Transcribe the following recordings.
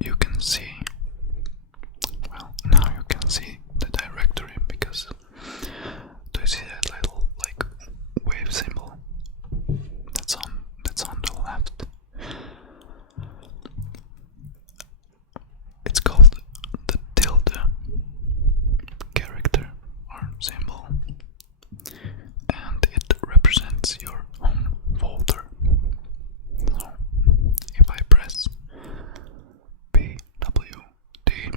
you can see, well, now you can see the directory, because do you see that little like wave symbol? That's on the left. It's called the tilde character or symbol, and it represents your home folder. So if I press PWD,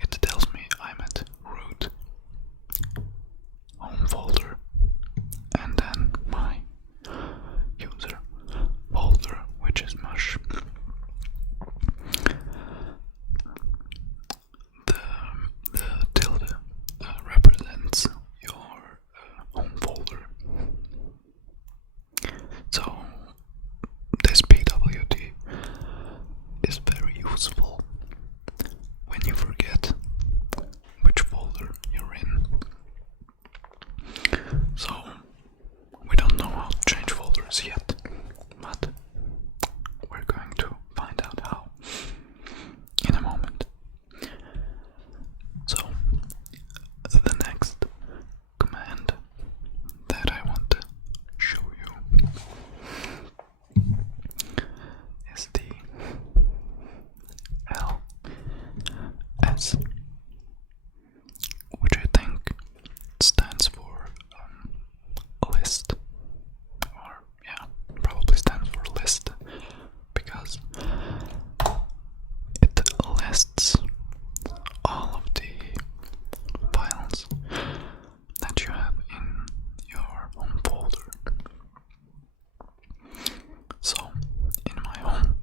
it tells me I'm at root, home folder, and then my user folder, which is mush. The tilde represents your home folder. So this PWD is very useful when you forget which folder you're in. So we don't know how to change folders yet, but we're going to find out how in a moment. So the next command that I want to show you is the ls, which I think stands for list, or yeah, probably stands for list, because it lists all of the files that you have in your home folder. So in my home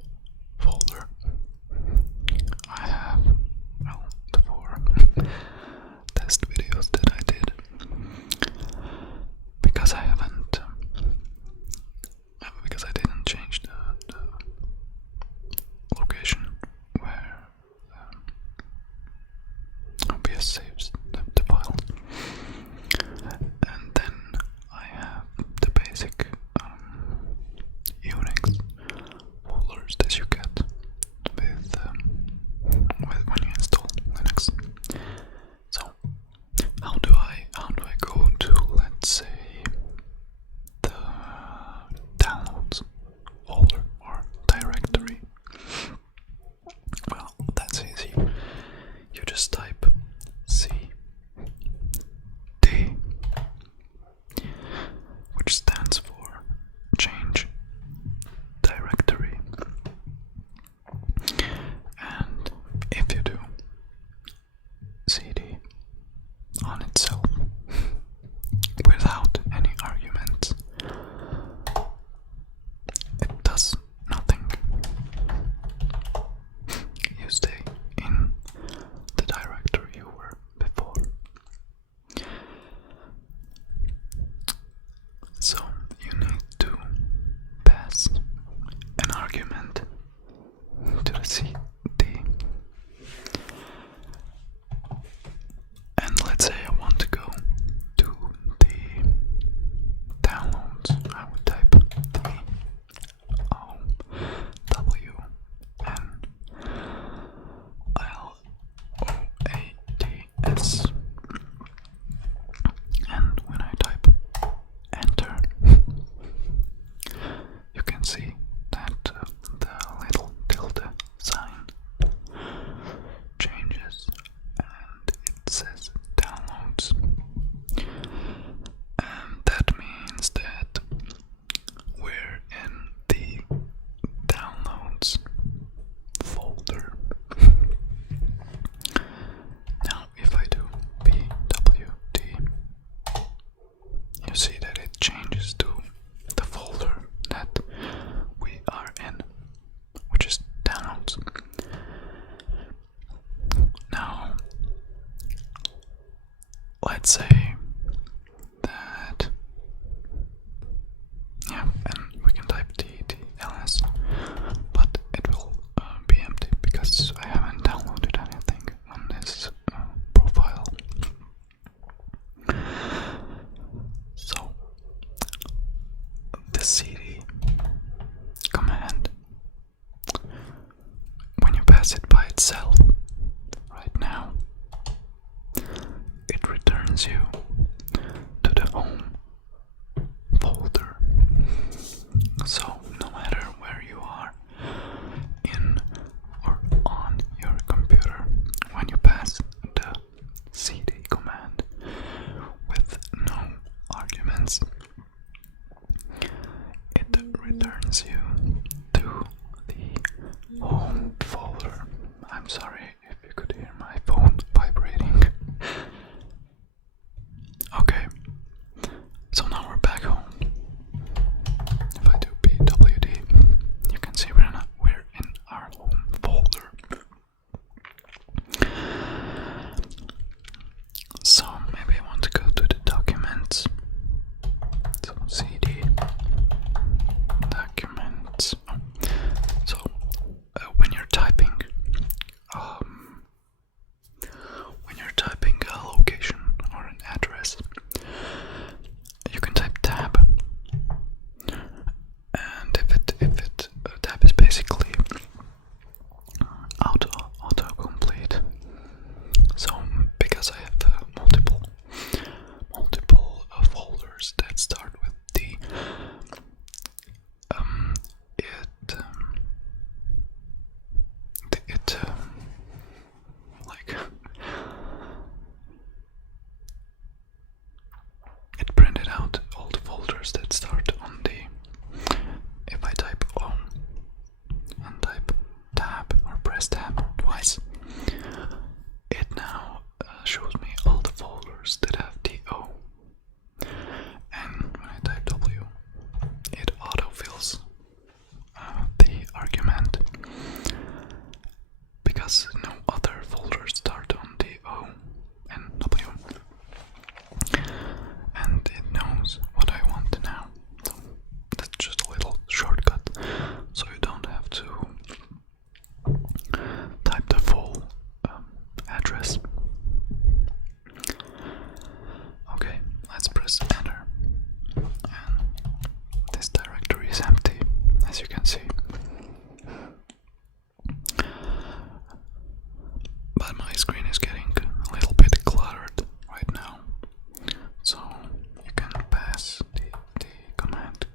folder I have, well, the 4 test videos that I did, because I didn't change the location where OBS saves the files. And then I have the basic Unix folders that you get with when you install Linux. So how do I go to, let's say, the downloads folder or directory? Well, that's easy. You just type cd, which stands for change directory. And if you do cd on itself without any arguments, it does nothing. You stay in the directory you were before. So you need to pass an argument to the cd, and let's say I want to go to the downloads. I would type DOWNLOADS, and when I type enter, you can see that the little tilde sign changes and it says downloads, and that means that we're in the downloads folder. Now if I do pwd, you see that it changes to the folder that we are in, which is downloads. Now let's say that, yeah, and we can type ls, but it will be empty because I haven't downloaded anything on this profile. So the cd command itself right now. It returns you to the home folder. So no matter where you are in or on your computer, when you pass the cd command with no arguments, it returns you to the home folder. I'm sorry if you could hear my phone vibrating. Okay, so now we're back home. If I do pwd, you can see we're in our home folder. So maybe I want to go to the documents. So cd documents. So when you're typing a location or an address, you can type tab, and if tab is basically autocomplete. So because I have multiple folders that start with D, it printed out all the folders that start on D. If I type O and type tab or press tab twice, it now shows me all the folders that have the O. And when I type W, it autofills the argument because no other folders start on the O and W. And it knows what I want now. So that's just a little shortcut, so you don't have to type the full address. Okay, let's press enter. And this directory is empty, as you can see. But my screen is getting a little bit cluttered right now. So you can pass the command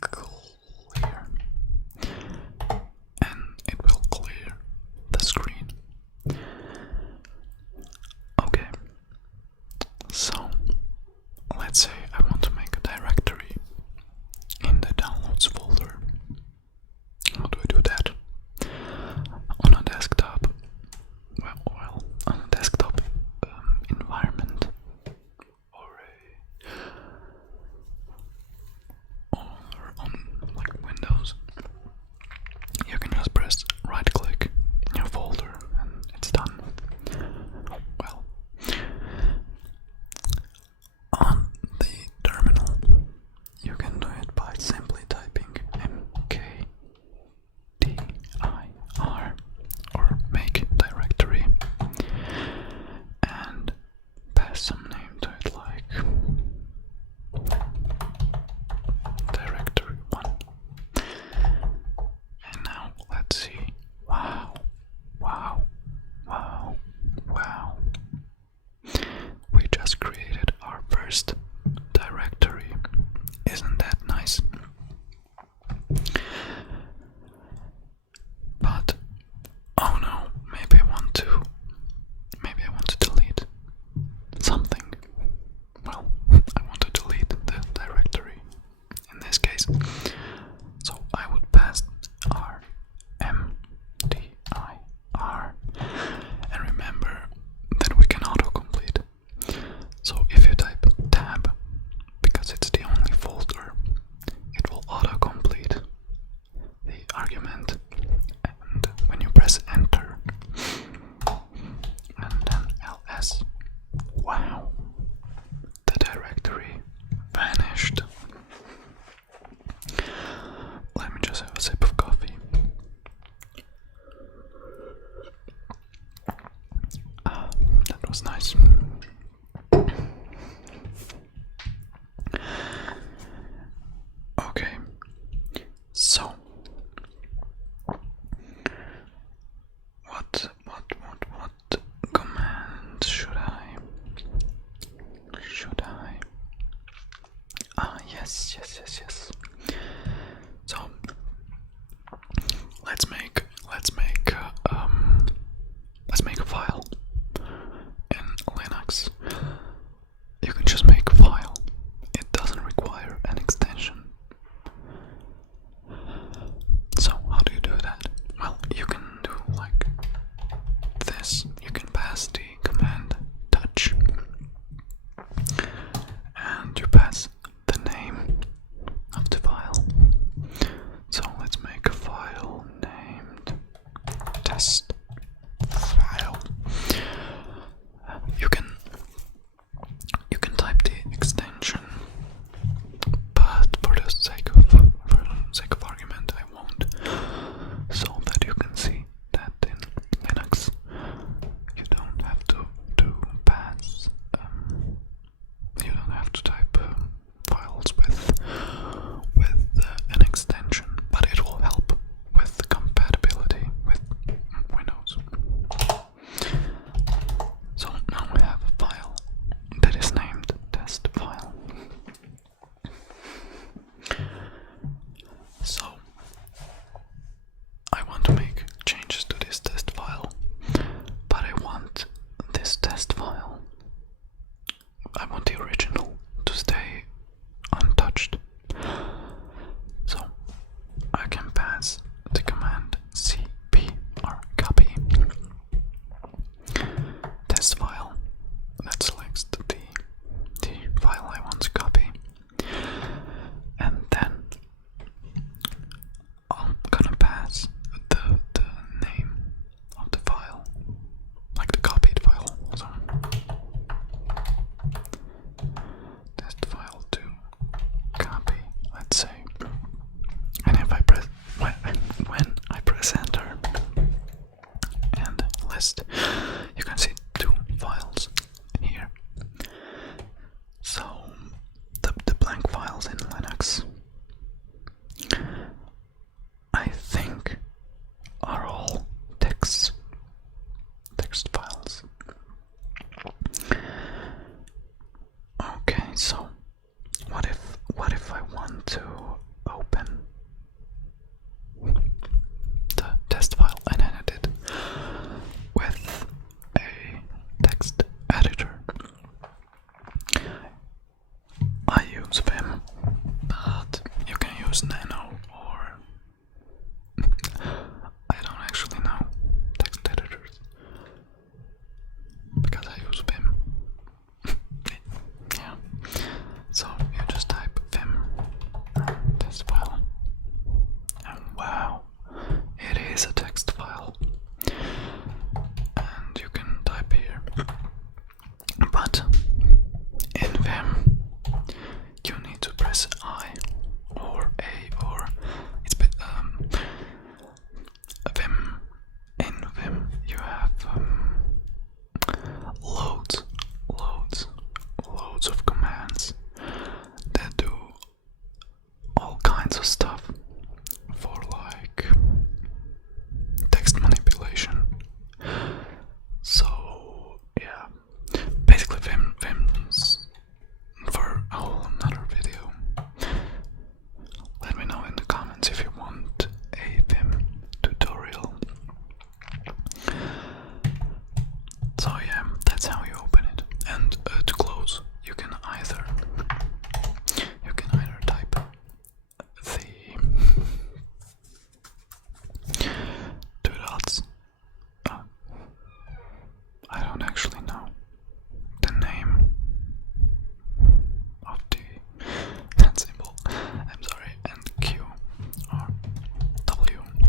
clear, and it will clear the screen. Okay, so let's say I want to make a directory in the downloads folder. How do I do that? On a desktop, well, on a desktop environment, or on like Windows, you can just press right click in your folder and it's done. Well, on the terminal, you can do it by simply typing mkdir or make directory and pass some name to it, like directory 1. And now let's see. Wow. We just created our first directory. Isn't that nice? But oh no, maybe I want to delete something. Well, I want to delete the directory in this case. So I would pass R MDIR, and remember that we can autocomplete. So if you type tab, because it's the only folder, it will autocomplete the argument. And when you press enter and then ls, wow, the directory vanished. Let me just have a sip of coffee. That was nice. Okay, so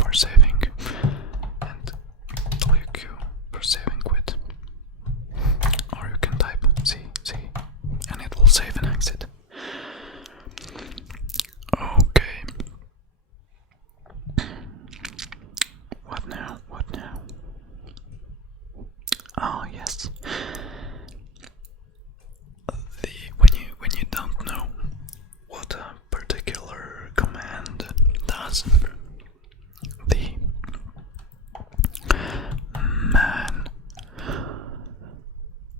for saving, and WQ for saving quit. Or you can type C, and it will save and exit. Okay. What now? Oh yes. When you don't know what a particular command does, the man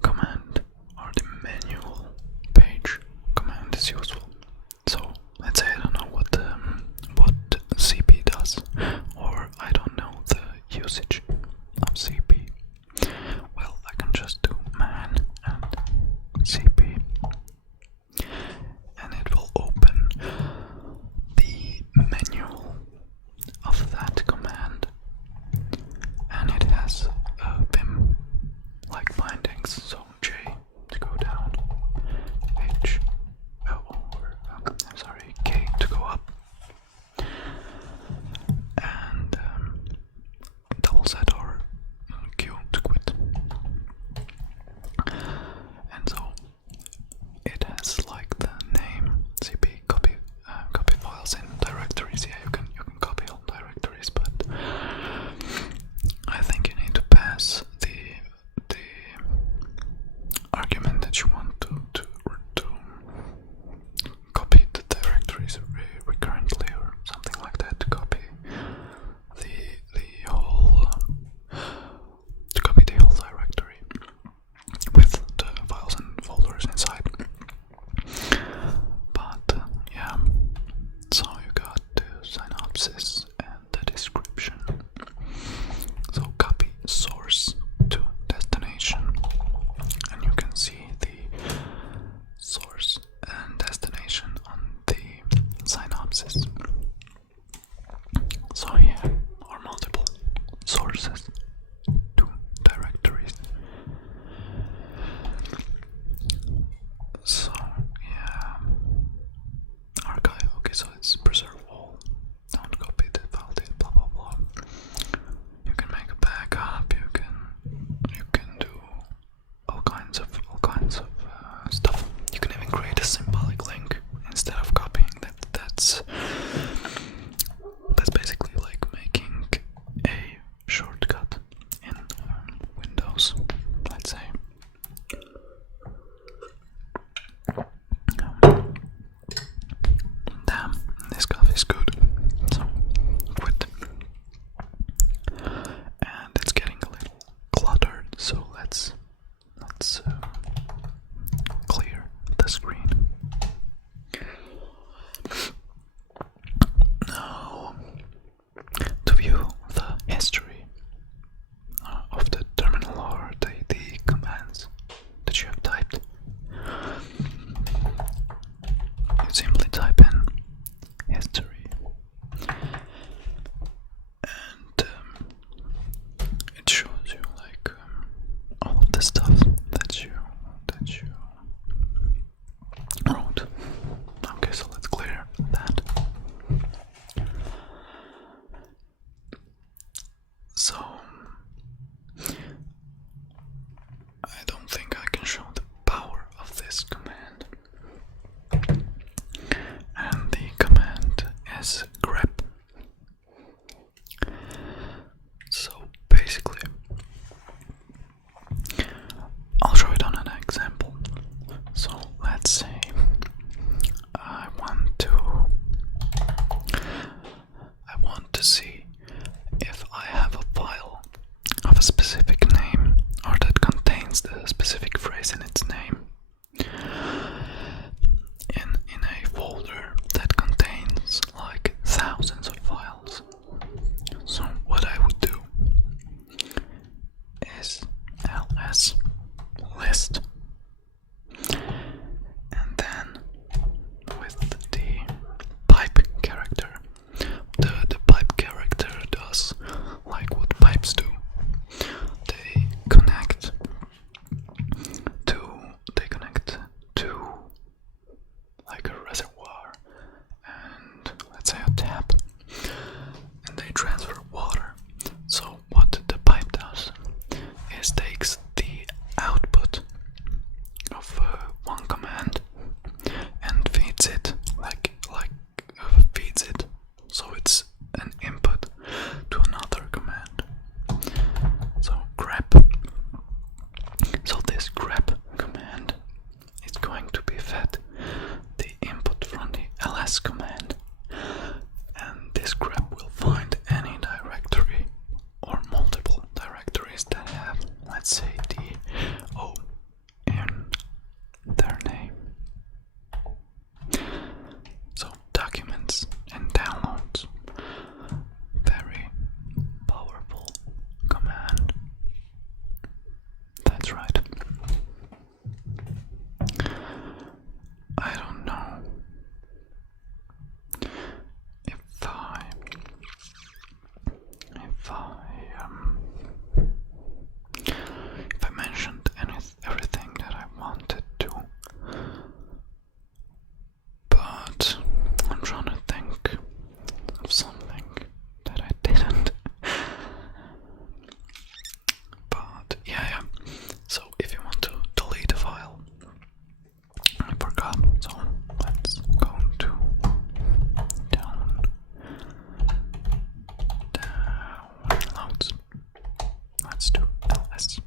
command or the manual page command is useful. So let's say I don't know what CP does, or I don't know the usage of CP. Well, I can just do man and CP, and it will open the manual of that command, and it has Vim like bindings, so J to go down, K to go up, and double Z or Q to quit. And so it has like the name CP copy files in directories. Yeah, you can copy all directories, but I think you need to pass the argument that you want to copy the directories recurrently or something like that, to copy the whole directory with the files and folders inside. But yeah, so you got the synopsis and the description. So copy source to destination, and you can see the source and destination on the synopsis. So yeah, or multiple sources to directories. So yeah, archive. Okay, so it's preserve all. Don't copy the file date. Blah blah blah. You can make a backup. You can do all kinds of stuff. You can even create a symbolic link instead of copying. That's basically like making a shortcut in Windows, let's say. Damn, this coffee is good. So quit. And it's getting a little cluttered, so let's clear the screen. Now, to view the history of the terminal or the commands that you have typed, you simply type in history, and it shows you like all of the stuff that you wrote. Okay, so let's clear that. So I don't think I can show the power of this command, and the command is grep. So basically, I'll show it on an example. So let's say I want to see if I have a file of a specific name, or that contains the specific phrase in its name, in a folder that contains like thousands of files. So what I would do is ls list, and then with the pipe character, the pipe character does like what pipes do. I mentioned everything that I wanted to, but I'm trying to think of something that I didn't. But yeah. So if you want to delete a file, I forgot. So let's go to downloads. Let's do ls.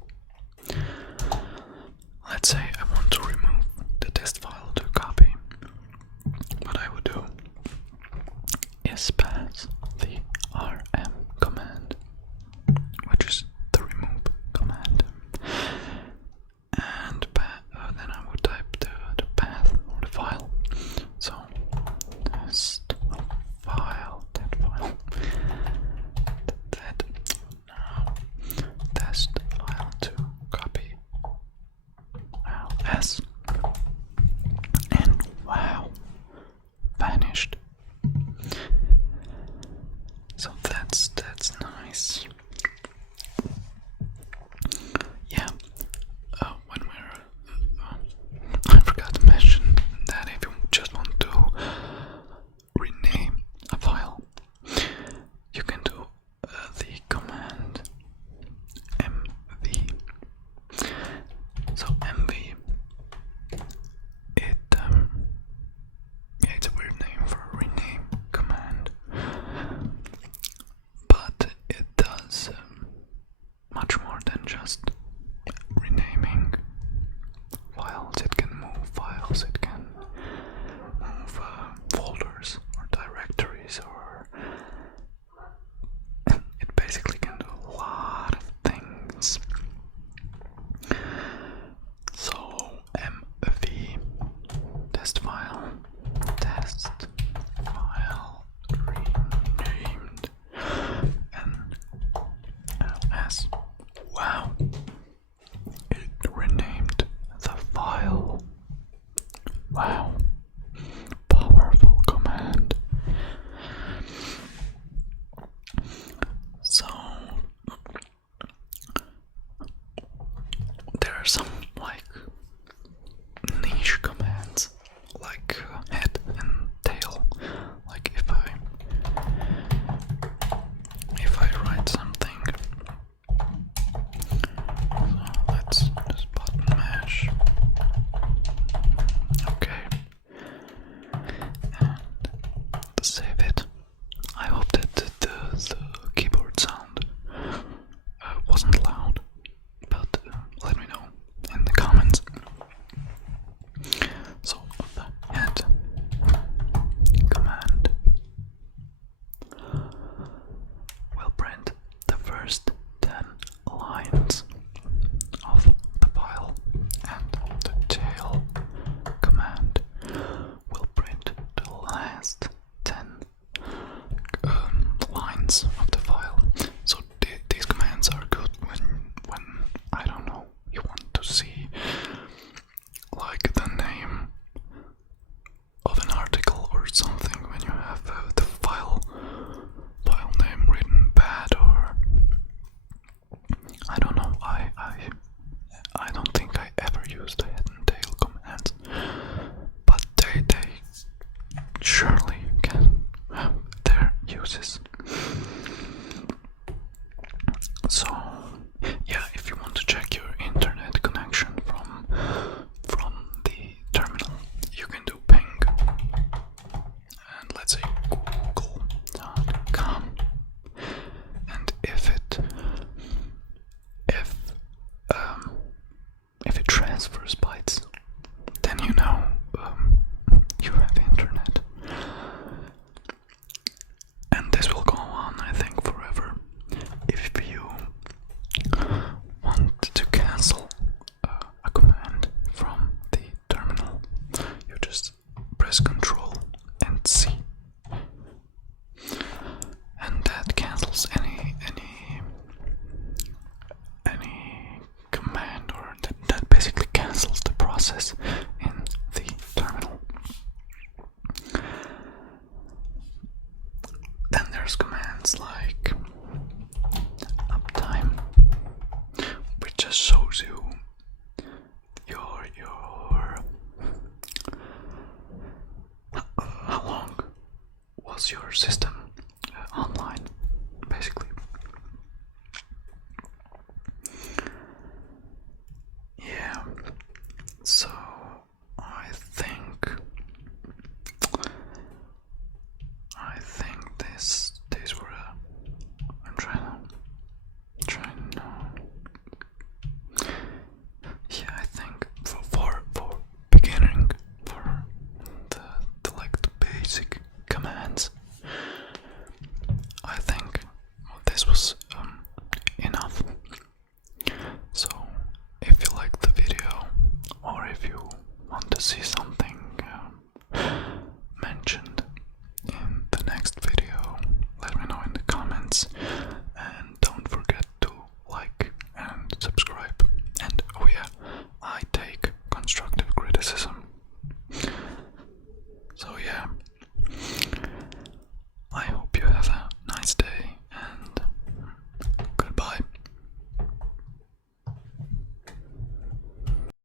Let's say I want to remove the test file to copy. What I would do is pass the rm command, which is the remove command, and then I would type the path or the file. So test file, that file, that now test file to copy ls, and wow, vanished. So that's nice. Yeah. When I forgot to mention that if you just want to rename a file, you can do the command mv. So mv, it's a weird name for a rename command, but it does much more than just renaming files. It can move files, it can move folders or directories, or it basically can do a lot of things. So mv test file renamed and ls. Wow, it renamed the file. Wow, powerful command. So there are some like niche commands, like head and tail. Like if I write something, so let's just button mash. Okay, and save it. I hope that the keyboard sound wasn't loud, but let me know in the comments. So the head command will print the first 10 lines of the file, and the tail command will print the last 10 lines of the file. So these commands are good when I don't know, you want to see like the name of an article or something, when you have the file name written bad, or I don't know. I don't think I ever used the head and tail commands, but they surely can have their uses. So yeah, if you want to check your internet connection from the terminal, you can do ping, and let's say google.com, and if it transfers bytes, then you know you have internet. And this will go on, I think, forever. If you want to cancel a command from the terminal, you just press Ctrl and C, and that cancels